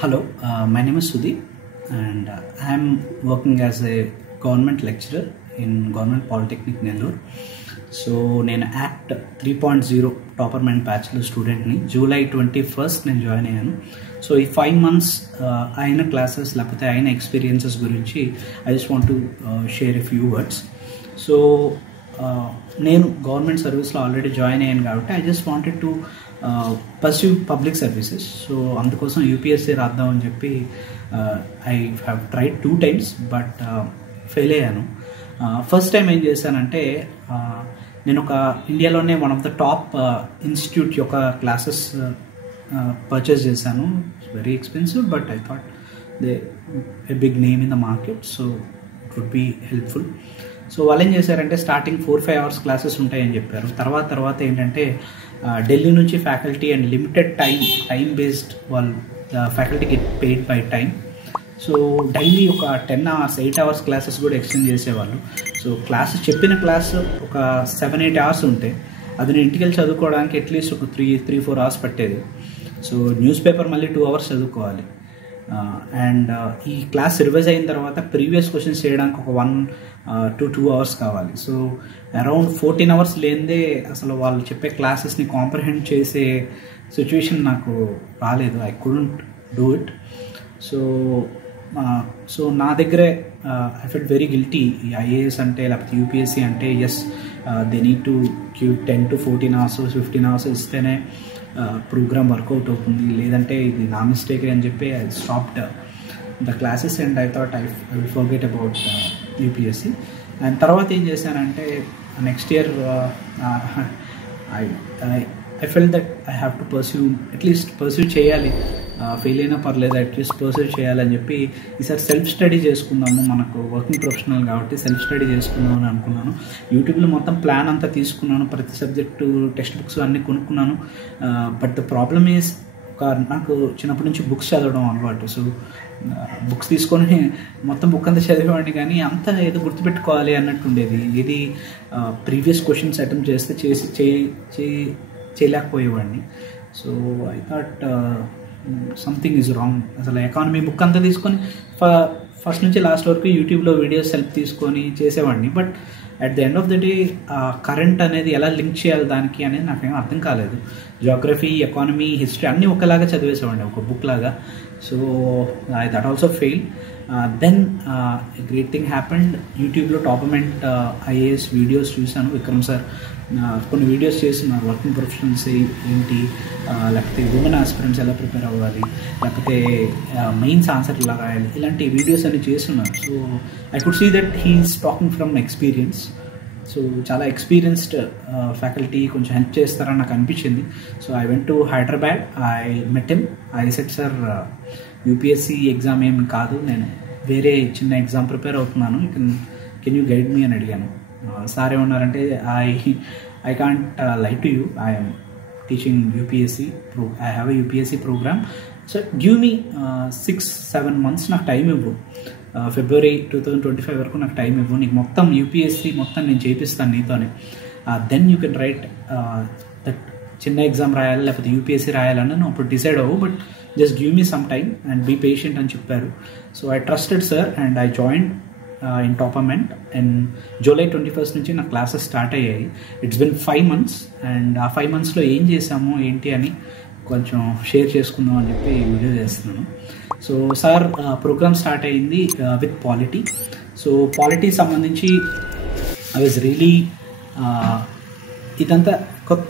Hello, my name is Sudhi, and I am working as a government lecturer in Government Polytechnic Nellore. So, నేను act 3.0 టాపర్మెంట్ bachelor స్టూడెంట్ని July 21st నేను join అయ్యాను. So ఈ 5 months అయిన classes లేకపోతే అయిన experiences గురించి I just want to share a few words. So నేను గవర్నమెంట్ సర్వీస్లో ఆల్రెడీ జాయిన్ అయ్యాను కాబట్టి I just wanted to pursue public services. So అందుకోసం యూపీఎస్సీ రాద్దామని చెప్పి I have tried 2 times but fail అయ్యాను. ఫస్ట్ టైం ఏం చేశానంటే నేను ఒక ఇండియాలోనే one of the top institute యొక్క క్లాసెస్ పర్చేస్ చేశాను. Very expensive but I thought they a big name in the market, so it would be helpful. So వాళ్ళు ఏం చేశారంటే స్టార్టింగ్ 4-5 hours క్లాసెస్ ఉంటాయని చెప్పారు. తర్వాత ఏంటంటే ఢిల్లీ నుంచి faculty and limited time based వాళ్ళు faculty get paid by time. So daily ఒక 10 hours 8 hours క్లాసెస్ కూడా ఎక్స్టెండ్ చేసేవాళ్ళు. సో చెప్పిన క్లాస్ ఒక 7-8 hours ఉంటే అది నేను ఇంటికి వెళ్ళి చదువుకోవడానికి అట్లీస్ట్ ఒక 3-4 hours పట్టేది. సో న్యూస్ పేపర్ మళ్ళీ 2 hours చదువుకోవాలి. అండ్ ఈ క్లాస్ రివైజ్ అయిన తర్వాత ప్రీవియస్ క్వశ్చన్స్ చేయడానికి ఒక 1-2 hours కావాలి. సో అరౌండ్ 14 hours లేనిదే అసలు వాళ్ళు చెప్పే క్లాసెస్ని కాంప్రహెండ్ చేసే సిచ్యువేషన్ నాకు రాలేదు. I couldn't do it. So నా దగ్గరే ఐ ఫెల్ట్ వెరీ గిల్టీ. ఈ ఐఏఎస్ అంటే లేకపోతే యూపీఎస్సీ అంటే as they need to give 10-14 hours 15 hours ఇస్తేనే ప్రోగ్రామ్ వర్కౌట్ అవుతుంది, లేదంటే ఇది నా మిస్టేక్ అని చెప్పి I stopped the classes and I thought I will forget about UPSC. And తర్వాత ఏం చేశానంటే next year I fell that I have to pursue చేయాలి. ఫెయిల్ అయినా పర్లేదు, అట్లీస్ట్ పర్స్యూ చేయాలని చెప్పి ఈసారి సెల్ఫ్ స్టడీ చేసుకుందాము, మనకు వర్కింగ్ ప్రొఫెషనల్ కాబట్టి సెల్ఫ్ స్టడీ చేసుకుందాం అని అనుకున్నాను. యూట్యూబ్లో మొత్తం ప్లాన్ అంతా తీసుకున్నాను, ప్రతి సబ్జెక్టు టెక్స్ట్ బుక్స్ అన్నీ కొనుక్కున్నాను. బట్ ద ప్రాబ్లమ్ ఈజ్ నాకు చిన్నప్పటి నుంచి బుక్స్ చదవడం అలవాటు. సో బుక్స్ తీసుకొని మొత్తం బుక్ అంతా చదివేవాడిని, కానీ అంతా ఏదో గుర్తుపెట్టుకోవాలి అన్నట్టు ఉండేది. ఏది ప్రీవియస్ క్వశ్చన్స్ అటెంప్ట్ చేస్తే చేయలేకపోయేవాడిని. So I thought something is wrong. అసలు ఎకానమీ బుక్ అంతా తీసుకొని ఫస్ట్ నుంచి లాస్ట్ వరకు యూట్యూబ్లో వీడియోస్ హెల్ప్ తీసుకొని చేసేవాడిని. But at the end of the day current అనేది ఎలా లింక్ చేయాలి దానికి అనేది నాకేం అర్థం కాలేదు. జియోగ్రఫీ, ఎకానమీ, హిస్టరీ అన్నీ ఒకలాగా చదివేసేవాడిని, ఒక బుక్ లాగా. So that also fail. Then great thing happened. యూట్యూబ్లో టాపర్మెంట్ ఐఏఎస్ వీడియోస్ చూశాను. విక్రమ్ సార్ కొన్ని వీడియోస్ చేస్తున్నారు, వర్కింగ్ ప్రొఫెషనల్స్ ఏంటి, లేకపోతే ఉమెన్ ఆస్పిరెంట్స్ ఎలా ప్రిపేర్ అవ్వాలి, లేకపోతే మెయిన్స్ ఆన్సర్ ఎలా రాయాలి, ఇలాంటి వీడియోస్ అన్ని చేస్తున్నారు. So I could see that he's talking from experience. So చాలా ఎక్స్పీరియన్స్డ్ ఫ్యాకల్టీ, కొంచెం హెల్ప్ చేస్తారని నాకు అనిపించింది. So I went to Hyderabad. I met him. I said sir UPSC exam ఏమి కాదు, నేను వేరే చిన్న ఎగ్జామ్ ప్రిపేర్ అవుతున్నాను, కెన్ యూ గైడ్ మీ అని అడిగాను. సార్ ఏమన్నారంటే I can't lie to you, I'm teaching UPSC I have a UPSC program. So give me 6-7 months నాకు టైం ఇవ్వు, February 2025 వరకు నాకు టైం ఇవ్వు, నీకు మొత్తం యూపీఎస్సీ మొత్తం నేను చేపిస్తాను నీతోనే. Then you can write that చిన్న ఎగ్జామ్ రాయాలి లేకపోతే యూపీఎస్సీ రాయాలని నువ్వు అప్పుడు డిసైడ్ అవ్వు, but just give me some time and be patient అని చెప్పారు. So I trusted sir and I joined in Topperment. And July 21st నుంచి నా క్లాసెస్ స్టార్ట్ అయ్యాయి. It's been 5 months. అండ్ ఆ 5 monthsలో ఏం చేశాము ఏంటి అని కొంచెం షేర్ చేసుకుందాం అని చెప్పి వీడియో చేస్తున్నాను. సో సార్ ప్రోగ్రామ్ స్టార్ట్ అయ్యింది విత్ పాలిటీ. సో పాలిటీ సంబంధించి ఐ వాజ్ రియలీ ఇదంతా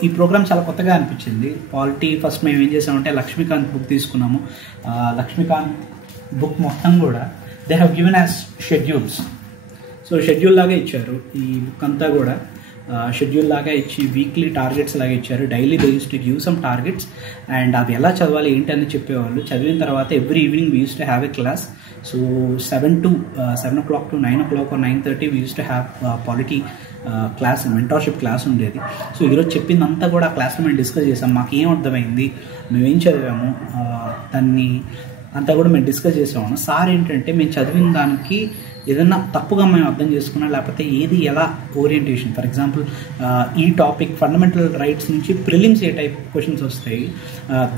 ఈ ప్రోగ్రామ్ చాలా కొత్తగా అనిపించింది. పాలిటీ ఫస్ట్ మేము ఏం చేసామంటే లక్ష్మీకాంత్ బుక్ తీసుకున్నాము. లక్ష్మీకాంత్ బుక్ మొత్తం కూడా they have given as schedules. So schedule లాగా ఇచ్చారు, ఈ బుక్ అంతా కూడా షెడ్యూల్ లాగా ఇచ్చి వీక్లీ టార్గెట్స్ లాగా ఇచ్చారు. Daily they use to give some targets and అది ఎలా చదవాలి ఏంటి అని చెప్పేవాళ్ళు. చదివిన తర్వాత every evening we use to have a class. So 7 o'clock to 9 o'clock or 9:30 we use to have polity class, mentorship class ఉండేది. సో ఈరోజు చెప్పిందంతా కూడా ఆ క్లాస్లో మేము డిస్కస్ చేసాం. మాకు ఏం అర్థమైంది, మేమేం చదివాము, దాన్ని అంతా కూడా మేము డిస్కస్ చేసేవాళ్ళం. సార్ ఏంటంటే మేము చదివిన దానికి ఏదన్నా తప్పుగా మేము అర్థం చేసుకున్నా, లేకపోతే ఏది ఎలా ఓరియంటేషన్, ఫర్ ఎగ్జాంపుల్ ఈ టాపిక్ ఫండమెంటల్ రైట్స్ నుంచి ప్రిలిమ్స్ ఏ టైప్ క్వశ్చన్స్ వస్తాయి,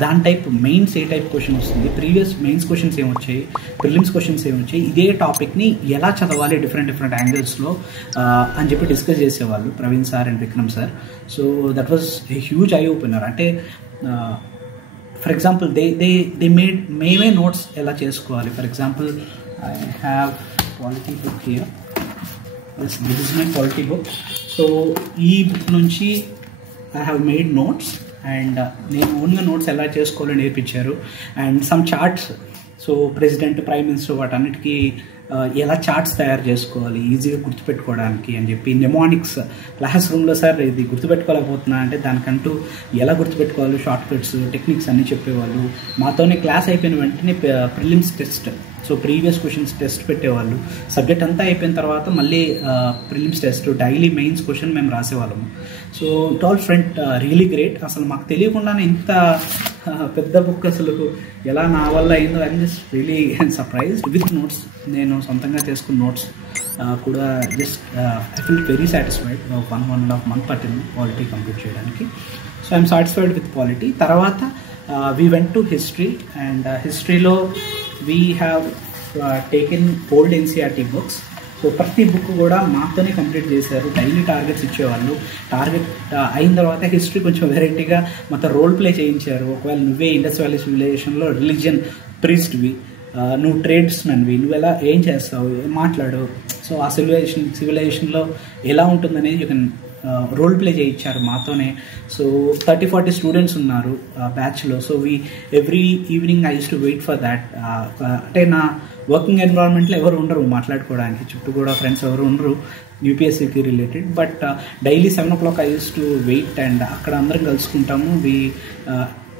దాని టైప్ మెయిన్స్ ఏ టైప్ క్వశ్చన్ వస్తుంది, ప్రీవియస్ మెయిన్స్ క్వశ్చన్స్ ఏమొచ్చాయి, ప్రిలిమ్స్ క్వశ్చన్స్ ఏమొచ్చాయి, ఇదే టాపిక్ని ఎలా చదవాలి డిఫరెంట్ యాంగిల్స్లో అని చెప్పి డిస్కస్ చేసేవాళ్ళు Praveen sir and Vikram sir. So that was a huge eye opener. అంటే ఫర్ ఎగ్జాంపుల్ దే మేమే నోట్స్ ఎలా చేసుకోవాలి. For example I have polity book here. This is my polity book. So ఈ బుక్ నుంచి I have made notes and నేను ఓన్గా notes ఎలా చేసుకోవాలో నేర్పించారు. And some charts, so president, prime minister వాటన్నిటికీ ఎలా చార్ట్స్ తయారు చేసుకోవాలి ఈజీగా గుర్తుపెట్టుకోవడానికి అని చెప్పి, నెమానిక్స్ క్లాస్ రూమ్లో సార్ ఇది గుర్తుపెట్టుకోలేకపోతున్నా అంటే దానికంటూ ఎలా గుర్తుపెట్టుకోవాలి, షార్ట్ కట్స్, టెక్నిక్స్ అన్నీ చెప్పేవాళ్ళు. మాతోనే క్లాస్ అయిపోయిన వెంటనే prelims test, so previous questions test పెట్టేవాళ్ళు. సబ్జెక్ట్ అంతా అయిపోయిన తర్వాత మళ్ళీ prelims test, daily mains question మేము రాసేవాళ్ళము. So it all went really great. అసలు మాకు తెలియకుండానే ఇంత పెద్ద బుక్ అసలు ఎలా నా వల్ల అయిందో I'm just really surprised. With notes, నేను సొంతంగా చేసుకున్న నోట్స్ కూడా just I feel very satisfied. 1.5 month పట్టింది పాలిటీ కంప్లీట్ చేయడానికి. So I'm satisfied with polity. తర్వాత we went to history and హిస్టరీలో we have taken old NCERT books. So ప్రతి book కూడా మాతోనే కంప్లీట్ చేశారు. డైలీ టార్గెట్స్ ఇచ్చేవాళ్ళు. టార్గెట్ అయిన తర్వాత హిస్టరీ కొంచెం వెరైటీగా మొత్తం రోల్ ప్లే చేయించారు. ఒకవేళ నువ్వే ఇండస్ వ్యాలీ సివిలైజేషన్లో రిలీజియన్ ప్రీస్ట్వి, నువ్వు ట్రేడ్స్మెన్వి, నువ్వు ఎలా ఏం చేస్తావు, మాట్లాడు. సో ఆ సివిలైజేషన్లో ఎలా ఉంటుందనేది యూ కెన్ రోల్ ప్లే చేయించారు మాతోనే. సో 30-40 స్టూడెంట్స్ ఉన్నారు బ్యాచ్లో. So every evening I use to wait for that. అంటే నా వర్కింగ్ ఎన్విరాన్మెంట్లో ఎవరు ఉండరు మాట్లాడుకోవడానికి, చుట్టూ కూడా ఫ్రెండ్స్ ఎవరు ఉండరు యూపీఎస్సీకి related. But daily 7 o'clock I use to wait and అక్కడ అందరం కలుసుకుంటాము.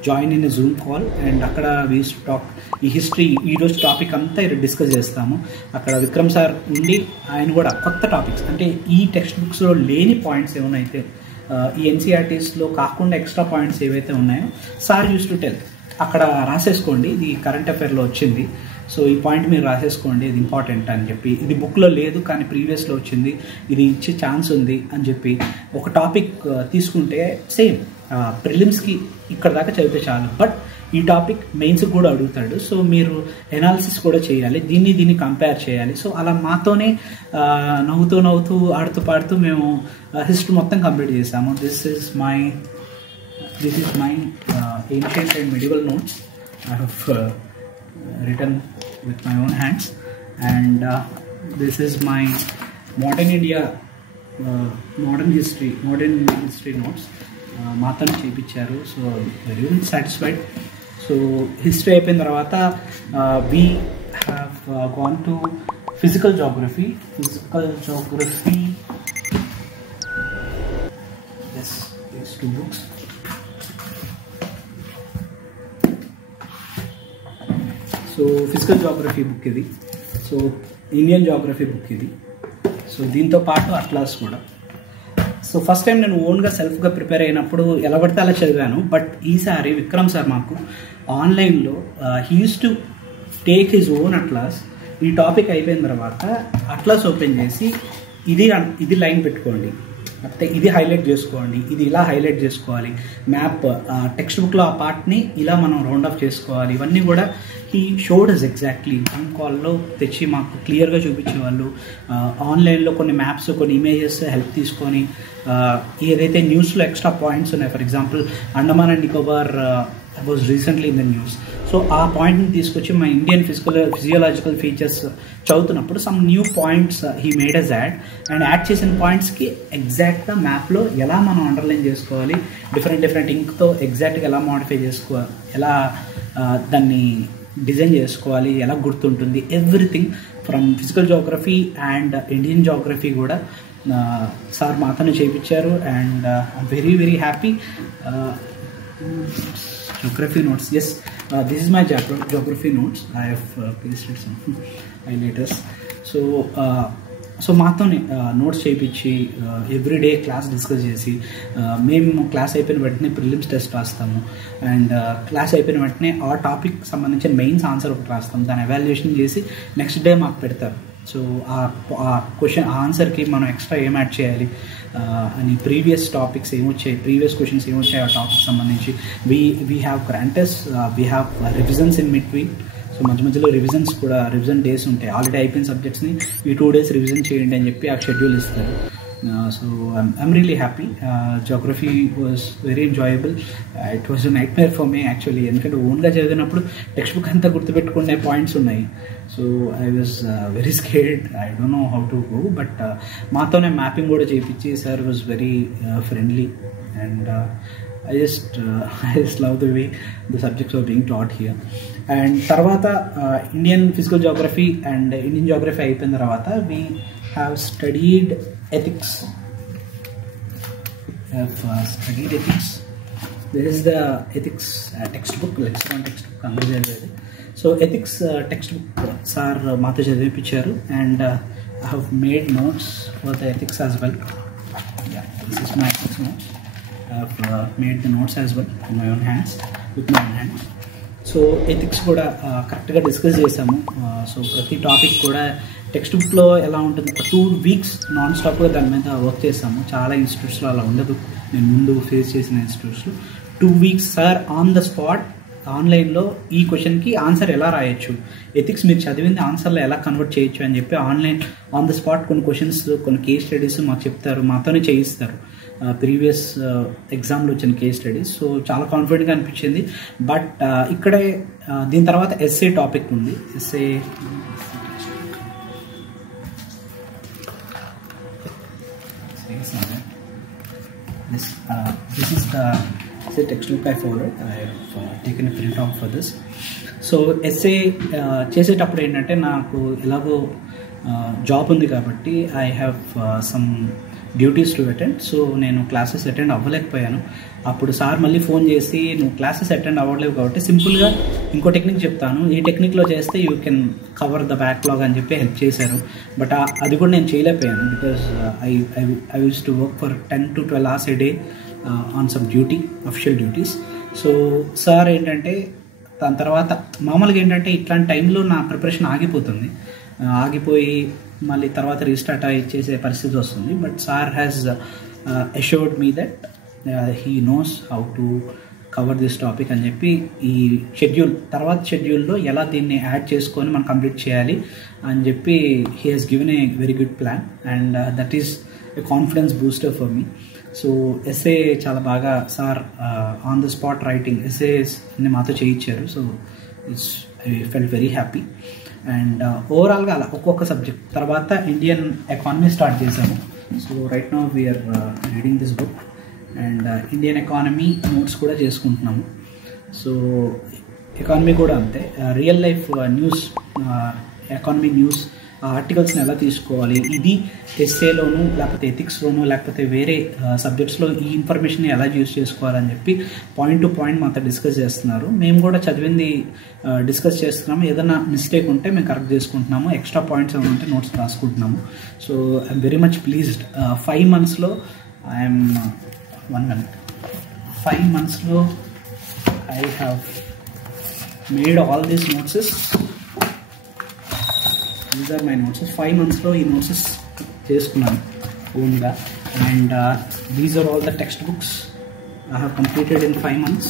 Join in a Zoom call and అక్కడ వీ యూస్ టు టాక్. ఈ హిస్టరీ ఈరోజు టాపిక్ అంతా డిస్కస్ చేస్తాము. అక్కడ విక్రమ్ సార్ ఉండి ఆయన కూడా కొత్త టాపిక్స్, అంటే ఈ టెక్స్ట్ బుక్స్లో లేని పాయింట్స్ ఏమైనా అయితే, ఈ NCERTస్లో కాకుండా ఎక్స్ట్రా పాయింట్స్ ఏవైతే ఉన్నాయో సార్ యూస్ టు టెల్, అక్కడ రాసేసుకోండి, ఇది కరెంట్ అఫైర్లో వచ్చింది, సో ఈ పాయింట్ మీరు రాసేసుకోండి, ఇది ఇంపార్టెంట్ అని చెప్పి, ఇది బుక్లో లేదు కానీ ప్రీవియస్లో వచ్చింది, ఇది ఇచ్చే ఛాన్స్ ఉంది అని చెప్పి ఒక టాపిక్ తీసుకుంటే సేమ్ ప్రిలిమ్స్కి ఇక్కడ దాకా చదివితే చాలు, బట్ ఈ టాపిక్ మెయిన్స్కి కూడా అడుగుతాడు. సో మీరు ఎనాలిసిస్ కూడా చేయాలి, దీన్ని కంపేర్ చేయాలి. సో అలా మాతోనే నవ్వుతూ ఆడుతూ పాడుతూ మేము హిస్టరీ మొత్తం కంప్లీట్ చేసాము. This is my ancient and medieval notes I have written with my own hands, and this is my modern India modern history notes మాతను చేయించారు. So very satisfied. So history అయిపోయిన తర్వాత we have gone to physical geography. Yes, these two books. So physical geography book ఇది, so Indian geography book ఇది. So దీంతో పాటు atlas కూడా. So first time నేను ఓన్గా సెల్ఫ్గా ప్రిపేర్ అయినప్పుడు ఎలా పడితే అలా చదివాను. బట్ ఈసారి విక్రమ్ సార్ మాకు ఆన్లైన్లో he use to take his own atlas. ఈ టాపిక్ అయిపోయిన తర్వాత అట్లాస్ ఓపెన్ చేసి ఇది లైన్ పెట్టుకోండి, లేకపోతే ఇది హైలైట్ చేసుకోండి, ఇది ఇలా హైలైట్ చేసుకోవాలి, మ్యాప్ టెక్స్ట్ బుక్లో ఆ పార్ట్ని ఇలా మనం రౌండ్ ఆఫ్ చేసుకోవాలి, ఇవన్నీ కూడా he showed us exactly. Zoom కాల్లో తెచ్చి మాకు క్లియర్గా చూపించేవాళ్ళు. ఆన్లైన్లో కొన్ని మ్యాప్స్, కొన్ని ఇమేజెస్ హెల్ప్ తీసుకొని ఏదైతే న్యూస్లో ఎక్స్ట్రా పాయింట్స్ ఉన్నాయి, for example Andaman and Nicobar was recently in the news. So ఆ పాయింట్ని తీసుకొచ్చి మా ఇండియన్ ఫిజియోలాజికల్ ఫీచర్స్ చదువుతున్నప్పుడు some new points he made us add, and add చేసిన పాయింట్స్కి ఎగ్జాక్ట్గా మ్యాప్లో ఎలా మనం అండర్లైన్ చేసుకోవాలి, డిఫరెంట్ ఇంక్తో ఎగ్జాక్ట్గా ఎలా మోడిఫై చేసుకోవాలి, ఎలా దాన్ని డిజైన్ చేసుకోవాలి, ఎలా గుర్తుంటుంది, everything from physical geography and Indian geography కూడా సార్ మాతను చేయించారు. And very very happy. Geography notes, yes, this is my geography notes. I have pasted some highlighters. So so మాతోనే నోట్స్ చేయించి ఎవ్రీడే క్లాస్ డిస్కస్ చేసి మేము class అయిపోయిన వెంటనే prelims test రాస్తాము అండ్ క్లాస్ అయిపోయిన వెంటనే ఆ టాపిక్ సంబంధించిన మెయిన్స్ ఆన్సర్ ఒకటి రాస్తాము, దాని ఎవాల్యుయేషన్ చేసి నెక్స్ట్ డే మాకు పెడతారు. సో ఆ క్వశ్చన్ ఆన్సర్కి మనం ఎక్స్ట్రా ఏం యాడ్ చేయాలి అని ప్రీవియస్ టాపిక్స్ ఏమొచ్చాయి, ప్రీవియస్ క్వశ్చన్స్ ఏమొచ్చాయి ఆ టాపిక్ సంబంధించి we have grand tests, we have revisions in between. So మధ్య మధ్యలో రివిజన్ డేస్ ఉంటాయి. ఆల్రెడీ అయిపోయిన సబ్జెక్ట్స్ని ఈ 2 days రివిజన్ చేయండి అని చెప్పి ఆ షెడ్యూల్ ఇస్తారు. So I'm really happy. Geography was very enjoyable. It was a nightmare for me actually, ఎందుకంటే ఓన్గా చదివినప్పుడు టెక్స్ట్ బుక్ అంతా గుర్తుపెట్టుకునే పాయింట్స్ ఉన్నాయి. So I was very scared, I don't know how to go. But మాతోనే mapping కూడా చేయించి sir was very friendly and I just love the way the subjects are being taught here. And తర్వాత Indian physical geography and Indian geography అయిపోయిన తర్వాత we have studied ethics. There is the ethics textbook, lexicon textbook అందరూ చదివేది. So ethics text book sir మాతో చదివించారు and I have made notes for the ethics as well. Yeah, this is my ethics notes. I have made the notes as well with my own hands. So ethics కూడా కరెక్ట్గా discuss చేసాము. So ప్రతి topic కూడా text బుక్లో ఎలా ఉంటుంది, 2 weeks non స్టాప్గా దాని మీద వర్క్ చేసాము. చాలా ఇన్స్టిట్యూట్స్లో అలా ఉండదు, నేను ముందు ఫేస్ చేసిన ఇన్స్టిట్యూట్స్లో 2 weeks sir on the spot ఆన్లైన్లో ఈ క్వశ్చన్కి ఆన్సర్ ఎలా రాయొచ్చు, ఎథిక్స్ మీరు చదివింది ఆన్సర్లో ఎలా కన్వర్ట్ చేయొచ్చు అని చెప్పి ఆన్ ద స్పాట్ కొన్ని క్వశ్చన్స్, కొన్ని కేస్ స్టడీస్ మాకు చెప్తారు, మాతోనే చేయిస్తారు. ప్రీవియస్ ఎగ్జామ్లో వచ్చిన కేస్ స్టడీస్. సో చాలా కాన్ఫిడెంట్గా అనిపించింది. బట్ ఇక్కడే దీని తర్వాత ఎస్ఏ టాపిక్ ఉంది. SA this is the textbook I followed. I have taken a print out for this. So SA చేసేటప్పుడు ఏంటంటే నాకు ఎలాగో జాబ్ ఉంది కాబట్టి I have some duties to attend. So నేను క్లాసెస్ అటెండ్ అవ్వలేకపోయాను. అప్పుడు సార్ మళ్ళీ ఫోన్ చేసి నువ్వు క్లాసెస్ అటెండ్ అవ్వలేవు కాబట్టి సింపుల్గా ఇంకో టెక్నిక్ చెప్తాను, ఈ టెక్నిక్లో చేస్తే you can cover the backlog అని చెప్పి హెల్ప్ చేశారు. బట్ అది కూడా నేను చేయలేకపోయాను because I use to work for 10 to 12 hours a day on some official duties. So sir ఏంటంటే దాని తర్వాత మామూలుగా ఏంటంటే ఇట్లాంటి టైంలో నా ప్రిపరేషన్ ఆగిపోయి మళ్ళీ తర్వాత రీస్టార్ట్ చేసే పరిస్థితి వస్తుంది. But sir has assured me that he knows how to cover this topic అని చెప్పి ఈ తర్వాత షెడ్యూల్లో ఎలా దీన్ని యాడ్ చేసుకొని మనం కంప్లీట్ చేయాలి అని చెప్పి he has given a very good plan and that is a confidence booster for me. So essay చాలా బాగా sir on the spot writing ఎస్ఏస్ని మాతో చేయించారు. So I felt very happy. And ఓవరాల్గా అలా ఒక్కొక్క సబ్జెక్ట్ తర్వాత ఇండియన్ ఎకానమీ స్టార్ట్ చేశాము. So right now we are reading this book and Indian economy notes కూడా చేసుకుంటున్నాము. సో ఎకానమీ కూడా అంతే, real life news, economy news ఆర్టికల్స్ని ఎలా తీసుకోవాలి, ఇది ఎస్ఏలోను లేకపోతే ఎథిక్స్లోను లేకపోతే వేరే సబ్జెక్ట్స్లో ఈ ఇన్ఫర్మేషన్ ఎలా యూజ్ చేసుకోవాలని చెప్పి పాయింట్ టు పాయింట్ మాతో డిస్కస్ చేస్తున్నారు. మేము కూడా చదివింది డిస్కస్ చేస్తున్నాము. ఏదైనా మిస్టేక్ ఉంటే మేము కరెక్ట్ చేసుకుంటున్నాము, ఎక్స్ట్రా పాయింట్స్ ఏమైనా ఉంటే నోట్స్ రాసుకుంటున్నాము. So I'm very much pleased. 5 monthsలో ఐఎమ్ 1 minute 5 monthsలో I have made all these notes. These are my notes. 5 monthsలో ఈ నోట్సెస్ చేసుకున్నాను ఓన్గా. And these are all the text books I have completed in 5 months.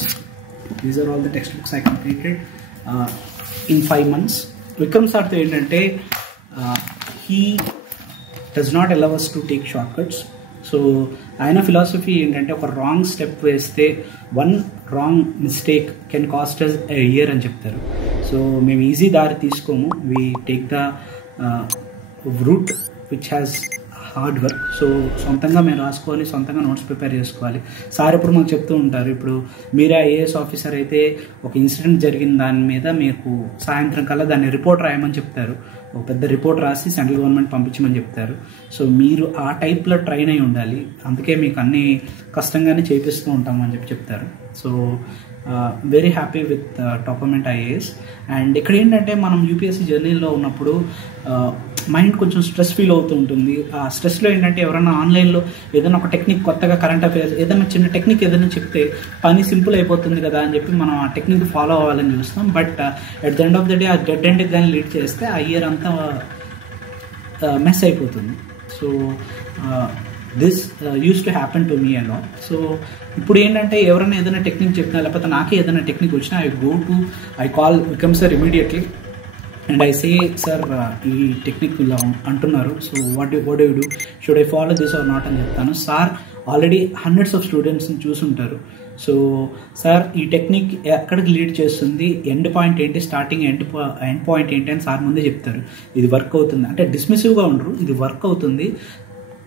These are all the textbooks I completed in 5 months. Vikram sir తో ఏంటంటే he does not allow us to take shortcuts. So ఆయన philosophy ఏంటంటే ఒక wrong step వేస్తే 1 wrong mistake can cost us a year అని చెప్తారు. So మేము easy దారి తీసుకోము, we take the route which has hard work. So సొంతంగా మేము రాసుకోవాలి, సొంతంగా నోట్స్ ప్రిపేర్ చేసుకోవాలి. సార్ ఇప్పుడు మాకు చెప్తూ ఉంటారు, ఇప్పుడు మీరే ఐఏఎస్ ఆఫీసర్ అయితే ఒక ఇన్సిడెంట్ జరిగిన దాని మీద మీకు సాయంత్రం కల్లా దాన్ని రిపోర్ట్ రాయమని చెప్తారు. ఒక పెద్ద రిపోర్ట్ రాసి సెంట్రల్ గవర్నమెంట్ పంపించమని చెప్తారు. సో మీరు ఆ టైప్లో ట్రైన్ అయి ఉండాలి, అందుకే మీకు అన్ని కష్టంగానే చేపిస్తూ ఉంటాము అని చెప్తారు. So very happy with Topperment IAS. And ఇక్కడ ఏంటంటే మనం యూపీఎస్సీ జర్నీలో ఉన్నప్పుడు మైండ్ కొంచెం స్ట్రెస్ ఫీల్ అవుతూ ఉంటుంది. ఆ స్ట్రెస్లో ఏంటంటే ఎవరైనా ఆన్లైన్లో ఏదైనా ఒక టెక్నిక్ కొత్తగా కరెంట్ అఫైర్స్ ఏదైనా చిన్న టెక్నిక్ ఏదైనా చెప్తే పని సింపుల్ అయిపోతుంది కదా అని చెప్పి మనం ఆ టెక్నిక్ ఫాలో అవ్వాలని చూస్తాం. But at the end of the day ఆ డెడ్ ఎండ్కి కానీ లీడ్ చేస్తే ఆ ఇయర్ అంతా మెస్ అయిపోతుంది. So this use to happen to me a lot. So ఇప్పుడు ఏంటంటే ఎవరైనా ఏదైనా టెక్నిక్ చెప్పినా లేకపోతే నాకే ఏదైనా టెక్నిక్ వచ్చినా I call Vikram sir immediately and I say sir ఈ టెక్నిక్ ఇలా అంటున్నారు, so what you do, should I follow this or not అని చెప్తాను. సార్ ఆల్రెడీ హండ్రెడ్స్ ఆఫ్ స్టూడెంట్స్ని చూసుంటారు. సో సార్ ఈ టెక్నిక్ ఎక్కడికి లీడ్ చేస్తుంది, ఎండ్ పాయింట్ ఏంటి, స్టార్టింగ్ ఎండ్ పాయింట్ ఏంటి అని సార్ ముందే చెప్తారు. ఇది వర్క్ అవుతుంది అంటే డిస్మిసివ్గా ఉండరు, ఇది వర్క్ అవుతుంది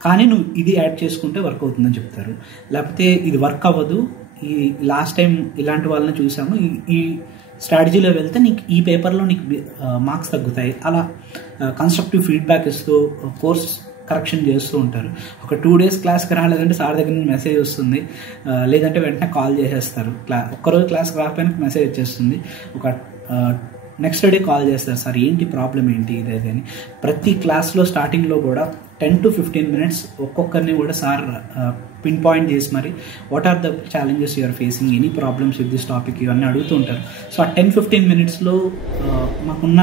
కానీ నువ్వు ఇది యాడ్ చేసుకుంటే వర్క్ అవుతుందని చెప్తారు. లేకపోతే ఇది వర్క్ అవ్వదు, ఈ లాస్ట్ టైం ఇలాంటి వాళ్ళని చూసాము, ఈ స్ట్రాటజీలో వెళ్తే నీకు ఈ పేపర్లో నీకు మార్క్స్ తగ్గుతాయి. అలా కన్స్ట్రక్టివ్ ఫీడ్బ్యాక్ ఇస్తూ కోర్స్ కరెక్షన్ చేస్తూ ఉంటారు. ఒక 2 days క్లాస్కి రాలేదంటే సార్ దగ్గర నుంచి మెసేజ్ వస్తుంది, లేదంటే వెంటనే కాల్ చేసేస్తారు. ఒక్కరోజు క్లాస్కి రాకపోయినా మెసేజ్ వచ్చేస్తుంది, ఒక నెక్స్ట్ డే కాల్ చేస్తారు, సార్ ఏంటి ప్రాబ్లం ఏంటి ఇదే అని. ప్రతి క్లాస్లో స్టార్టింగ్లో కూడా 10 to 15 minutes ఒక్కొక్కరిని కూడా సార్ పిన్ పాయింట్ చేసి మరి what are the challenges you're facing, any problems with this topic ఇవన్నీ అడుగుతూ ఉంటారు. సో ఆ 10-15 minutesలో మాకున్న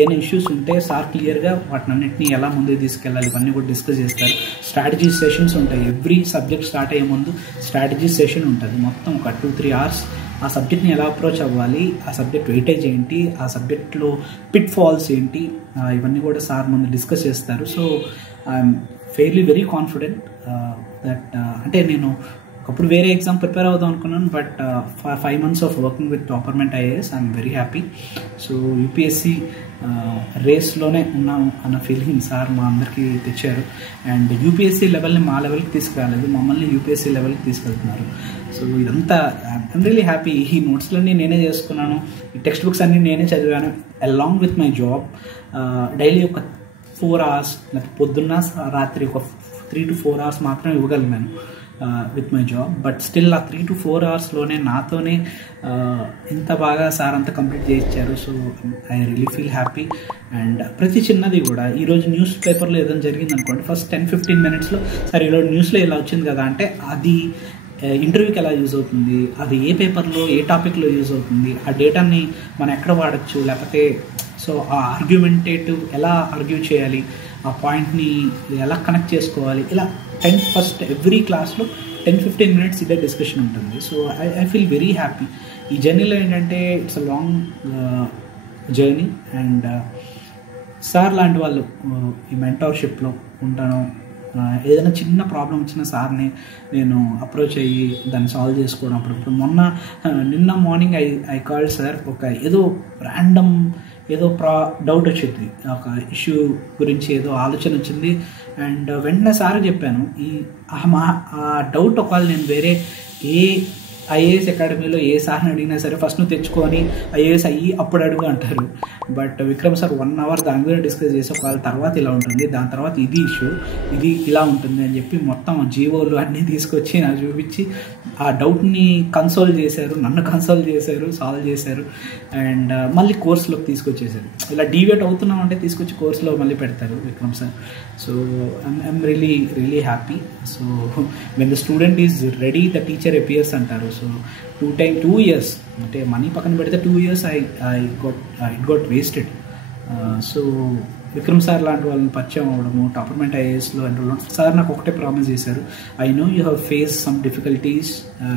ఏమైనా ఇష్యూస్ ఉంటే సార్ క్లియర్గా వాటిని అన్నింటినీ ఎలా ముందుకు తీసుకెళ్ళాలి ఇవన్నీ కూడా డిస్కస్ చేస్తారు. స్ట్రాటజీ సెషన్స్ ఉంటాయి, ఎవ్రీ సబ్జెక్ట్ స్టార్ట్ అయ్యే ముందు స్ట్రాటజీ సెషన్ ఉంటుంది. మొత్తం ఒక 2-3 hours ఆ సబ్జెక్ట్ని ఎలా అప్రోచ్ అవ్వాలి, ఆ సబ్జెక్ట్ వెయిటేజ్ ఏంటి, ఆ సబ్జెక్ట్లో పిట్ ఫాల్స్ ఏంటి, ఇవన్నీ కూడా సార్ ముందు డిస్కస్ చేస్తారు. So I'm fairly very confident that అంటే నేను ఒకప్పుడు వేరే ఎగ్జామ్ ప్రిపేర్ అవుదాం అనుకున్నాను, but 5 months of working with Topperment IAS I'm very happy. So UPSC రేస్లోనే ఉన్నాము అన్న ఫీలింగ్ సార్ మా అందరికీ తెచ్చారు. అండ్ యూపీఎస్సీ లెవెల్ని మా లెవెల్కి తీసుకురాలేదు, మమ్మల్ని యూపీఎస్సీ లెవెల్కి తీసుకెళ్తున్నారు. సో ఇదంతా ఐఎమ్ రియలీ హ్యాపీ. ఈ నోట్స్లన్నీ నేనే చేసుకున్నాను, ఈ టెక్స్ట్ బుక్స్ అన్నీ నేనే చదివాను along with my job. Daily ఒక 4 hours లేకపోతే పొద్దున్న రాత్రి ఒక 3 to 4 hours మాత్రం ఇవ్వగలిగాను with my job. But still ఆ 3 to 4 hoursలోనే నాతోనే ఇంత బాగా సార్ అంతా కంప్లీట్ చేయించారు. So I really feel happy. And ప్రతి చిన్నది కూడా ఈరోజు న్యూస్ పేపర్లో ఏదైనా జరిగింది అనుకోండి, ఫస్ట్ 10-15 minutesలో సార్ ఈరోజు న్యూస్లో ఇలా వచ్చింది కదా అంటే అది ఇంటర్వ్యూకి ఎలా యూజ్ అవుతుంది, అది ఏ పేపర్లో ఏ టాపిక్లో యూజ్ అవుతుంది, ఆ డేటాని మనం ఎక్కడ వాడచ్చు, లేకపోతే సో ఆ ఆర్గ్యుమెంటేటివ్ ఎలా ఆర్గ్యూ చేయాలి, ఆ పాయింట్ని ఎలా కనెక్ట్ చేసుకోవాలి, ఇలా ఫస్ట్ ఎవ్రీ క్లాస్లో 10-15 minutes ఇదే డిస్కషన్ ఉంటుంది. So I feel very happy. ఈ జర్నీలో ఏంటంటే it's a long journey and sir లాంటి వాళ్ళు ఈ మెంటర్షిప్లో ఉంటాను. ఏదైనా చిన్న ప్రాబ్లం వచ్చిన సార్ని నేను అప్రోచ్ అయ్యి దాన్ని సాల్వ్ చేసుకోవడం. అప్పుడు నిన్న మార్నింగ్ ఐ కాల్డ్ సార్, ఒక ఏదో ర్యాండమ్ ఏదో డౌట్ వచ్చింది, ఒక ఇష్యూ గురించి ఏదో ఆలోచన వచ్చింది అండ్ వెంటనే సార్ చెప్పాను, ఆ డౌట్ ఒకవేళ నేను వేరే ఏ ఐఏఎస్ అకాడమీలో ఏ సార్ని అడిగినా సరే ఫస్ట్ నువ్వు తెచ్చుకొని ఐఏఎస్ అయ్యి అప్పుడు అడుగు అంటారు. బట్ విక్రమ్ సార్ 1 hour దాని గురించి డిస్కస్ చేసి ఒకవేళ తర్వాత ఇలా ఉంటుంది, దాని తర్వాత ఇది ఇష్యూ, ఇది ఇలా ఉంటుంది అని చెప్పి మొత్తం జీవోలు అన్నీ తీసుకొచ్చి నాకు చూపించి ఆ డౌట్ని కన్సోల్ చేశారు, నన్ను కన్సోల్ చేశారు, సాల్వ్ చేశారు అండ్ మళ్ళీ కోర్సులోకి తీసుకొచ్చేసారు. ఇలా డీవియేట్ అవుతున్నాం అంటే తీసుకొచ్చి కోర్సులో మళ్ళీ పెడతారు Vikram sir. So I'm really happy. So when the student is ready the teacher appears అంటారు. సో 2 years అంటే మనీ పక్కన పెడితే 2 years it got wasted. So Vikram sir లాంటి వాళ్ళని పరిచయం అవ్వడము, టాపర్మెంట్ ఐఏఎస్లో ఎన్రోల్ అవ్వడం. సార్ నాకు ఒకటే ప్రామిస్ చేశారు, I know you have face some difficulties,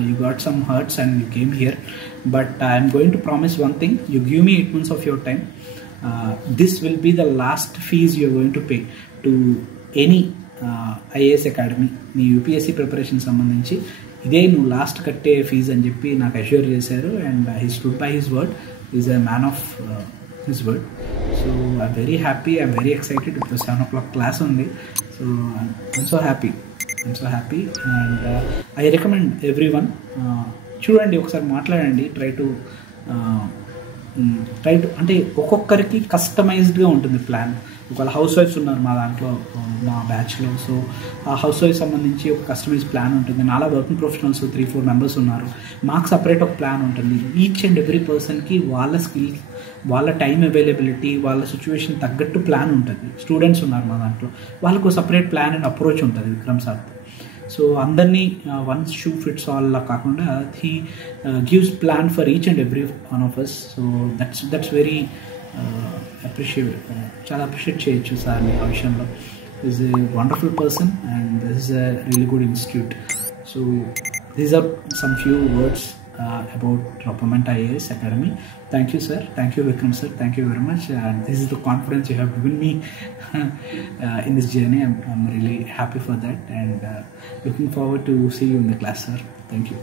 you got some hurts and you came here, but I'm going to promise one thing, you give me 8 months of your time, this will be the last fees you are going to pay to any IAS academy. నీ UPSC preparation సంబంధించి ఇదే నువ్వు last కట్టే fee అని చెప్పి నాకు assure చేశారు. And he stood by his word, is a man of his word. So I'm very happy, I'm very excited. ఇప్పుడు 7 o'clock క్లాస్ ఉంది. So I'm so happy and I recommend every one, చూడండి ఒకసారి మాట్లాడండి, try to అంటే ఒక్కొక్కరికి కస్టమైజ్డ్గా ఉంటుంది plan. ఒకవేళ house wives ఉన్నారు మా దాంట్లో, మా బ్యాచ్లో. సో ఆ హౌస్ వైఫ్ సంబంధించి ఒక కస్టమైజ్ ప్లాన్ ఉంటుంది. నాలా వర్కింగ్ ప్రొఫెషనల్స్ 3-4 మెంబర్స్ ఉన్నారు, మాకు సపరేట్ ఒక ప్లాన్ ఉంటుంది. ఈచ్ అండ్ ఎవ్రీ పర్సన్కి వాళ్ళ స్కిల్స్, వాళ్ళ టైం అవైలబిలిటీ, వాళ్ళ సిచ్యువేషన్ తగ్గట్టు ప్లాన్ ఉంటుంది. స్టూడెంట్స్ ఉన్నారు మా దాంట్లో, వాళ్ళకు సపరేట్ ప్లాన్ అండ్ అప్రోచ్ ఉంటుంది విక్రమ్ సార్తో. సో అందరినీ వన్ షూ ఫిట్స్ ఆల్ కాకుండా he gives plan for each and every one of us. So that's very చాలా అప్రిషియేట్ చేయొచ్చు సార్ని ఆ విషయంలో. Is a wonderful person and this is a really good institute. So these are some few words about Roppament IAS Academy. Thank you, sir. Thank you, Vikram sir. Thank you very much. And this is the confidence you have given me in this journey. I'm really happy for that, and looking forward to see you in the class, sir. Thank you.